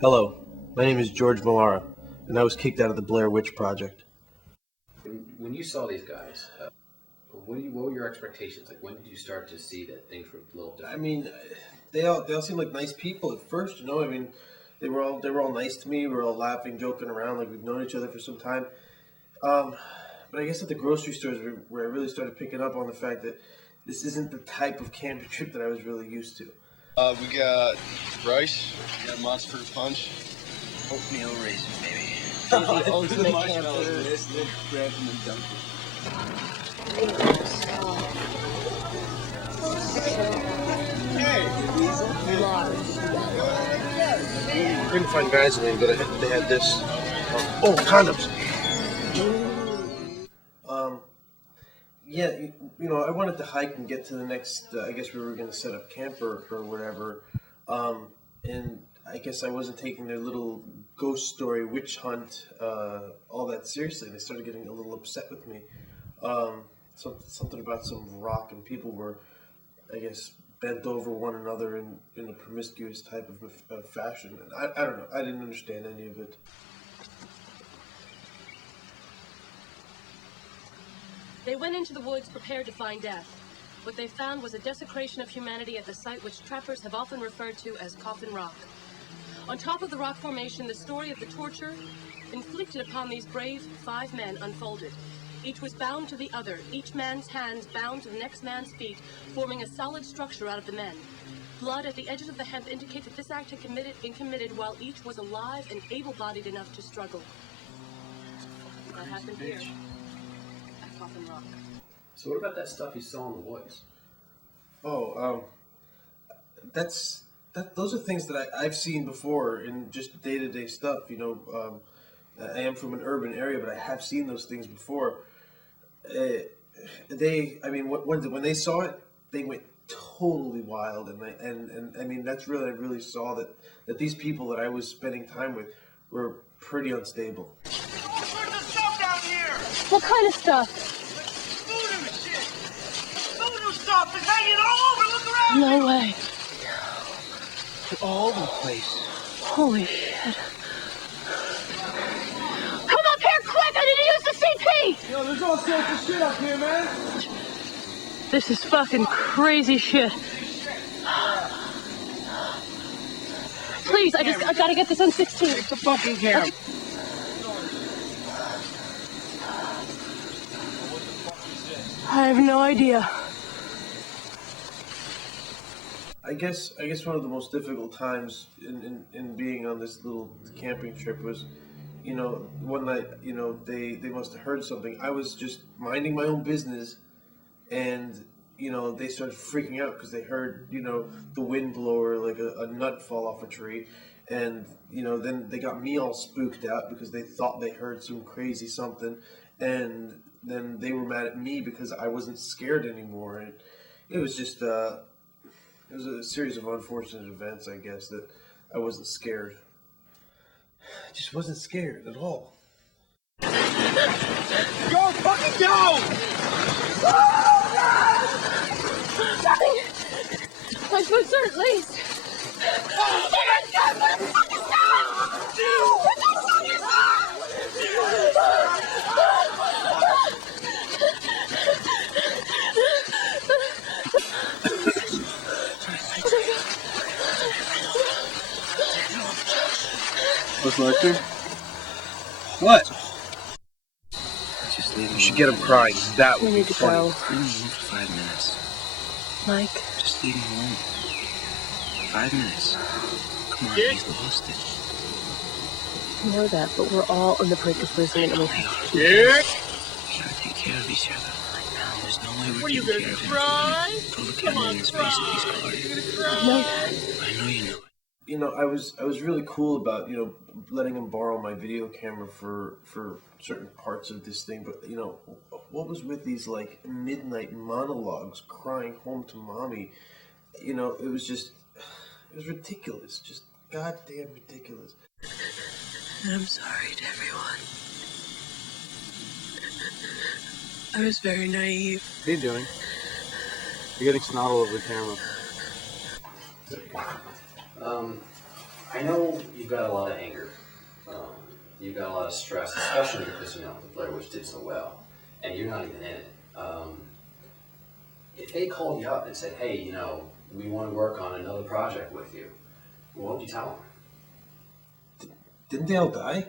Hello, my name is George Malara, and I was kicked out of the Blair Witch Project. When you saw these guys, what were your expectations? Like, when did you start to see that things were a little different? I mean, they all seemed like nice people at first, you know. I mean, they were all nice to me. We were all laughing, joking around, like we've known each other for some time. But I guess at the grocery stores where I really started picking up on the fact that this isn't the type of camping trip that I was really used to. We got rice, we got monster fruit punch. Oatmeal raisin, baby. The ultimate marshmallows, they grab them and dunk I couldn't find Vaseline, but they had this. Oh, condoms. Yeah, you know, I wanted to hike and get to the next. I guess we were going to set up camp or whatever. And I guess I wasn't taking their little ghost story witch hunt all that seriously. They started getting a little upset with me. Something about some rock, and people were, I guess, bent over one another in a promiscuous type of fashion. And I don't know. I didn't understand any of it. They went into the woods prepared to find death. What they found was a desecration of humanity at the site which trappers have often referred to as Coffin Rock. On top of the rock formation, the story of the torture inflicted upon these brave 5 men unfolded. Each was bound to the other, each man's hands bound to the next man's feet, forming a solid structure out of the men. Blood at the edges of the hemp indicate that this act had been committed while each was alive and able-bodied enough to struggle. That happened here. Coffin Rock. So what about that stuff you saw in the woods? Oh, those are things that I've seen before in just day-to-day stuff. You know, I am from an urban area, but I have seen those things before. When they saw it, they went totally wild, and I mean I really saw that these people that I was spending time with were pretty unstable. What kind of stuff? Voodoo shit! Voodoo stuff is hanging all over! Look around! No way. They're all over the place. Holy shit. Come up here quick! I need to use the CP! Yo, there's all sorts of shit up here, man. This is fucking crazy shit. Please, I gotta get this on 16. Take the fucking camera. I have no idea. I guess one of the most difficult times in being on this little camping trip was, you know, one night, you know, they must have heard something. I was just minding my own business, and you know, they started freaking out because they heard, you know, the wind blow or like a nut fall off a tree, and you know, then they got me all spooked out because they thought they heard some crazy something, and then they were mad at me because I wasn't scared anymore. And it was just it was a series of unfortunate events, I guess, that I wasn't scared. I just wasn't scared at all. Go! Fucking go! My boots aren't laced. Oh my God! What the fuck is that? What's Lester? What? Just leave You should get him crying. That would We be need to funny. go. Leave him alone for 5 minutes. Mike. Just leave him alone. 5 minutes. Come on, he's lost it. I know that, but we're all on the brink of losing it. We gotta take care of each other. Right now, there's no way we're taking care of him. Go look at him in his face if he's crying. I know that. I know you know it. You know, I was really cool about, you know, letting him borrow my video camera for certain parts of this thing, but you know, what was with these like midnight monologues crying home to mommy? You know, it was ridiculous, just goddamn ridiculous. I'm sorry to everyone. I was very naive. How you doing? You're getting snot all over the camera. I know you've got a lot of anger. You've got a lot of stress, especially because, you know, the Blair Witch did so well, and you're not even in it. If they called you up and said, hey, you know, we want to work on another project with you, what would you tell them? Didn't they all die?